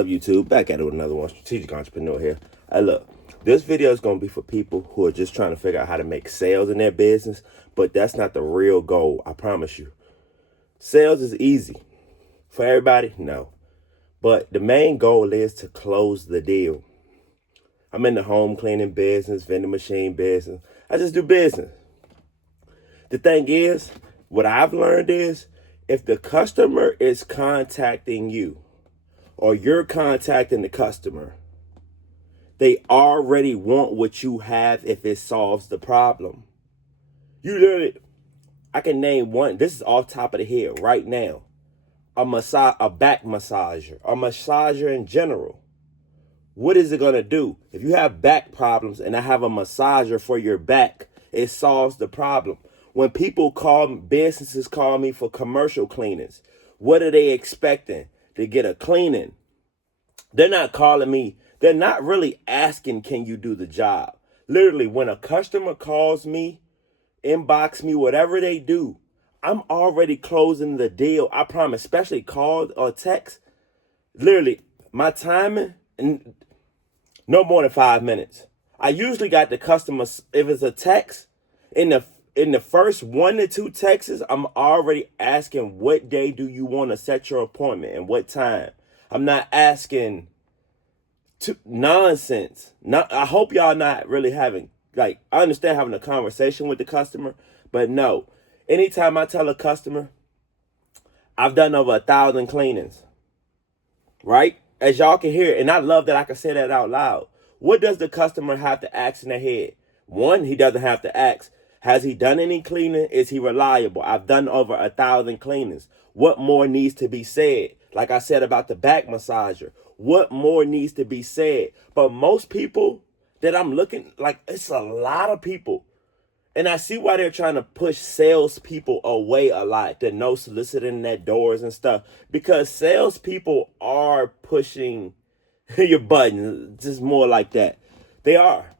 Up YouTube, back at it with another one. Strategic entrepreneur here. Hey, look, this video is going to be for people who are just trying to figure out how to make sales in their business, but that's not the real goal, I promise you. Sales is easy. For everybody, no. But the main goal is to close the deal. I'm in the home cleaning business, vending machine business. I just do business. The thing is, what I've learned is, if the customer is contacting you, or you're contacting the customer, they already want what you have if it solves the problem. You literally, I can name one. This is off top of the head right now. A back massager, a massager in general. What is it gonna do? If you have back problems and I have a massager for your back, it solves the problem. When businesses call me for commercial cleanings, what are they expecting? To get a cleaning. They're not calling me. They're not really asking, can you do the job? Literally, when a customer calls me, inbox me, whatever they do, I'm already closing the deal. I promise, especially call or text. Literally, my timing, no more than 5 minutes. I usually got the customers, if it's a text, in the first 1 to 2 texts, I'm already asking, what day do you want to set your appointment and what time? I'm not asking nonsense. I hope y'all not really having, I understand having a conversation with the customer, but no. Anytime I tell a customer, I've done over 1,000 cleanings, right? As y'all can hear, and I love that I can say that out loud. What does the customer have to ask in their head? One, he doesn't have to ask, has he done any cleaning? Is he reliable? I've done over 1,000 cleanings. What more needs to be said? Like I said about the back massager, what more needs to be said? But most people that I'm looking, it's a lot of people. And I see why they're trying to push salespeople away a lot. The no soliciting at doors and stuff. Because salespeople are pushing your buttons, just more like that. They are.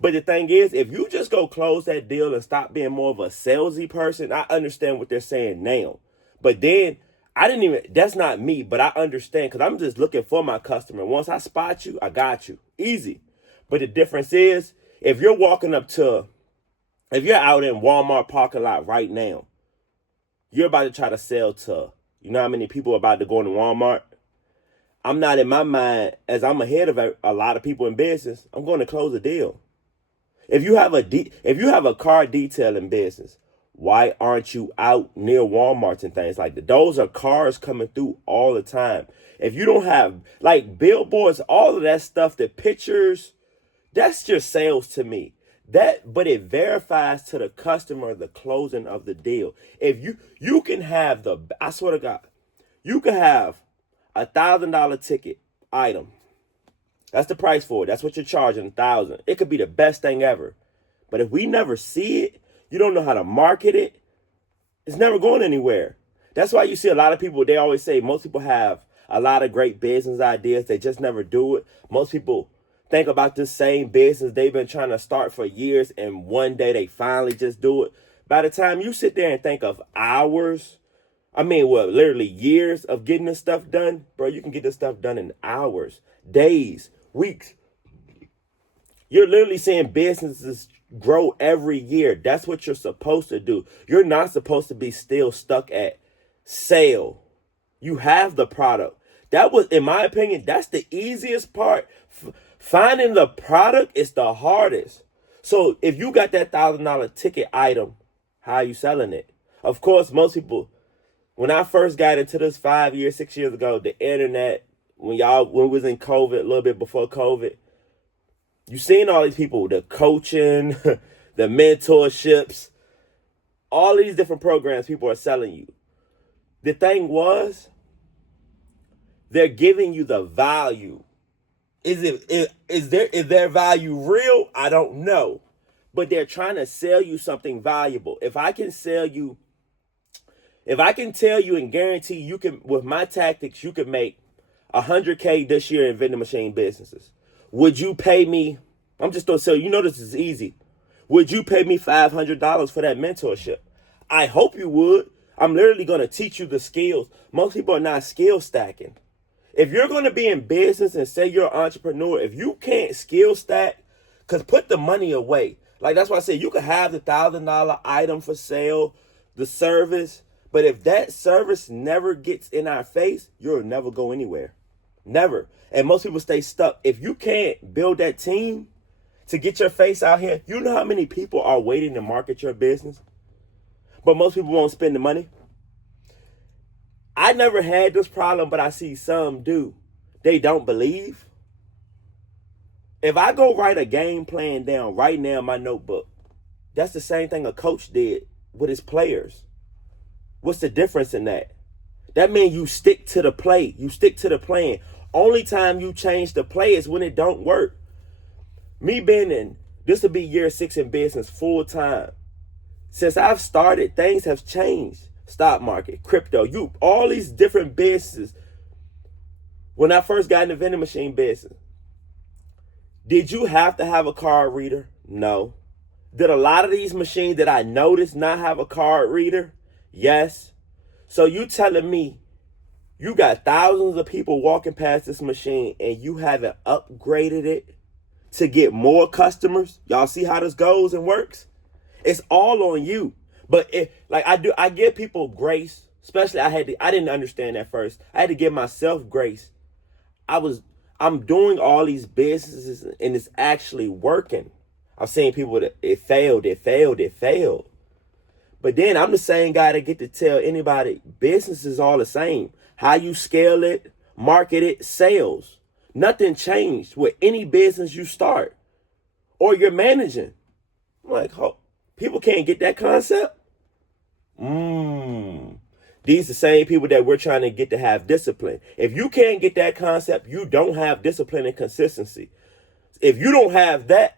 But the thing is, if you just go close that deal and stop being more of a salesy person, I understand what they're saying now. But then, that's not me, but I understand because I'm just looking for my customer. Once I spot you, I got you. Easy. But the difference is, if you're out in Walmart parking lot right now, you're about to try to sell to, you know how many people are about to go into Walmart? I'm not, in my mind, as I'm ahead of a lot of people in business, I'm going to close a deal. If you have a car detailing business, why aren't you out near Walmarts and things like that? Those are cars coming through all the time. If you don't have billboards, all of that stuff, the pictures, that's just sales to me. But it verifies to the customer the closing of the deal. If you can have I swear to God, you can have $1,000 ticket item. That's the price for it. That's what you're charging, $1,000. It could be the best thing ever. But if we never see it, you don't know how to market it, it's never going anywhere. That's why you see a lot of people, they always say most people have a lot of great business ideas. They just never do it. Most people think about this same business they've been trying to start for years, and one day they finally just do it. By the time you sit there and think of literally years of getting this stuff done, bro, you can get this stuff done in hours, days, weeks. You're literally seeing businesses grow every year. That's what you're supposed to do. You're not supposed to be still stuck at sale. You have the product. That was, in my opinion, that's the easiest part. Finding the product is the hardest. So if you got that $1,000 ticket item, how are you selling it? Of course, most people, when I first got into this 5 years, 6 years ago, the internet, when we was in COVID, a little bit before COVID, you seen all these people, the coaching, the mentorships, all these different programs people are selling you. The thing was, they're giving you the value. Is their value real? I don't know. But they're trying to sell you something valuable. If I can tell you and guarantee you can, with my tactics, you can make $100K this year in vending machine businesses. Would you pay me? I'm just going to tell you, this is easy. Would you pay me $500 for that mentorship? I hope you would. I'm literally going to teach you the skills. Most people are not skill stacking. If you're going to be in business and say you're an entrepreneur, if you can't skill stack, because put the money away. Like that's why I say you could have the $1,000 item for sale, the service, but if that service never gets in our face, you'll never go anywhere. Never. And most people stay stuck. If you can't build that team to get your face out here, you know how many people are waiting to market your business? But most people won't spend the money. I never had this problem, but I see some do. They don't believe. If I go write a game plan down right now in my notebook, that's the same thing a coach did with his players. What's the difference in that? That means you stick to the play. You stick to the plan. Only time you change the play is when it don't work. Me being in, this will be year 6 in business full time. Since I've started, things have changed. Stock market, crypto, all these different businesses. When I first got in the vending machine business, did you have to have a card reader? No. Did a lot of these machines that I noticed not have a card reader? Yes. So you telling me you got thousands of people walking past this machine and you haven't upgraded it to get more customers? Y'all see how this goes and works? It's all on you. But I give people grace. Especially I didn't understand that first. I had to give myself grace. I'm doing all these businesses and it's actually working. I've seen people that it failed. But then I'm the same guy that get to tell anybody business is all the same. How you scale it, market it, sales. Nothing changed with any business you start or you're managing. I'm like, people can't get that concept. These are the same people that we're trying to get to have discipline. If you can't get that concept, you don't have discipline and consistency. If you don't have that,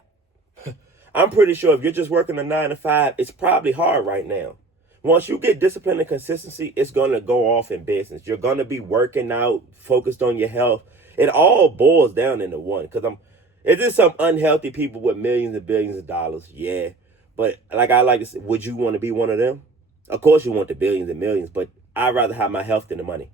I'm pretty sure if you're just working a 9 to 5, it's probably hard right now. Once you get discipline and consistency, it's going to go off in business. You're going to be working out, focused on your health. It all boils down into one. Because is there some unhealthy people with millions and billions of dollars? Yeah. But like I like to say, would you want to be one of them? Of course you want the billions and millions, but I'd rather have my health than the money.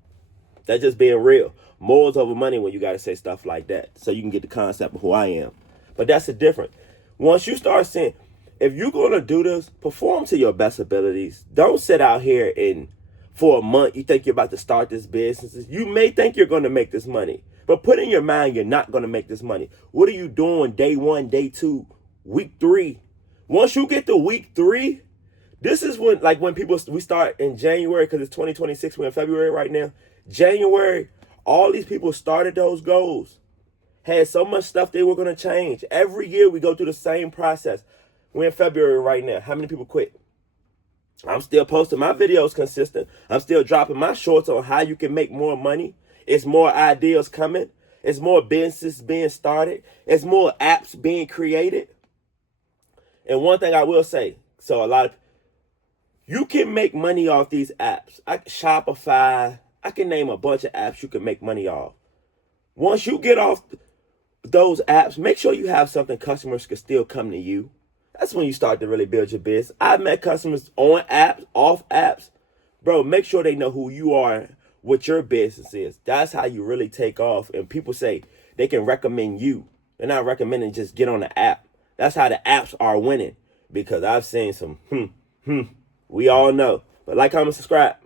That's just being real. Morals over money when you got to say stuff like that. So you can get the concept of who I am. But that's the difference. Once you start saying, if you're going to do this, perform to your best abilities. Don't sit out here and for a month you think you're about to start this business. You may think you're going to make this money, but put in your mind you're not going to make this money. What are you doing day 1, day 2, week 3? Once you get to week 3, this is when we start in January, because it's 2026, we're in February right now. January, all these people started those goals, had so much stuff they were going to change. Every year we go through the same process. We're in February right now. How many people quit? I'm still posting my videos consistent. I'm still dropping my shorts on how you can make more money. It's more ideas coming. It's more businesses being started. It's more apps being created. And one thing I will say, so a lot of you can make money off these apps. Shopify, I can name a bunch of apps you can make money off. Once you get off those apps, make sure you have something customers can still come to you. That's when you start to really build your business. I've met customers on apps, off apps. Bro, make sure they know who you are, what your business is. That's how you really take off. And people say they can recommend you. They're not recommending just get on the app. That's how the apps are winning. Because I've seen some, we all know. But like, comment, subscribe.